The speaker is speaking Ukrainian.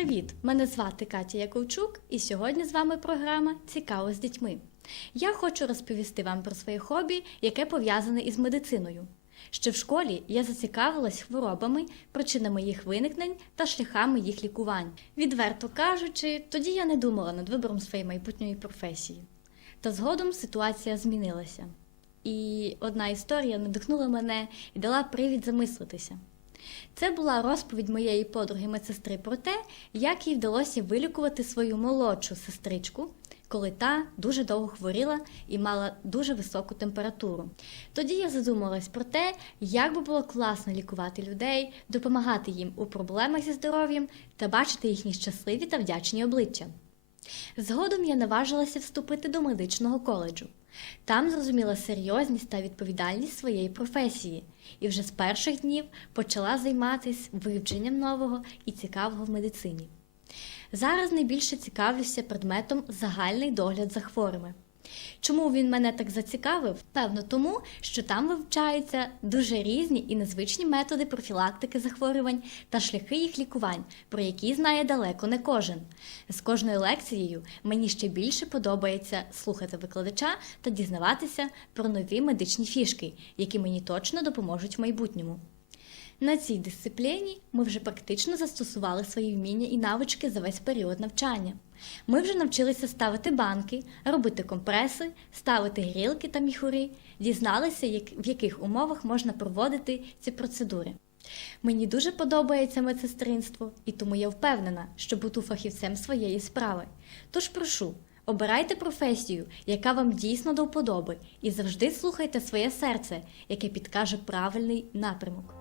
Привіт! Мене звати Катя Яковчук, і сьогодні з вами програма Цікаво з дітьми. Я хочу розповісти вам про своє хобі, яке пов'язане із медициною. Ще в школі я зацікавилась хворобами, причинами їх виникнень та шляхами їх лікувань. Відверто кажучи, тоді я не думала над вибором своєї майбутньої професії. Та згодом ситуація змінилася. І одна історія надихнула мене і дала привід замислитися. Це була розповідь моєї подруги медсестри про те, як їй вдалося вилікувати свою молодшу сестричку, коли та дуже довго хворіла і мала дуже високу температуру. Тоді я задумалась про те, як би було класно лікувати людей, допомагати їм у проблемах зі здоров'ям та бачити їхні щасливі та вдячні обличчя. Згодом я наважилася вступити до медичного коледжу. Там зрозуміла серйозність та відповідальність своєї професії, і вже з перших днів почала займатися вивченням нового і цікавого в медицині. Зараз найбільше цікавлюся предметом загальний догляд за хворими. Чому він мене так зацікавив? Певно, тому, що там вивчаються дуже різні і незвичні методи профілактики захворювань та шляхи їх лікувань, про які знає далеко не кожен. З кожною лекцією мені ще більше подобається слухати викладача та дізнаватися про нові медичні фішки, які мені точно допоможуть в майбутньому. На цій дисципліні ми вже практично застосували свої вміння і навички за весь період навчання. Ми вже навчилися ставити банки, робити компреси, ставити грілки та міхури, дізналися, в яких умовах можна проводити ці процедури. Мені дуже подобається медсестринство, і тому я впевнена, що буду фахівцем своєї справи. Тож прошу, обирайте професію, яка вам дійсно до вподоби, і завжди слухайте своє серце, яке підкаже правильний напрямок.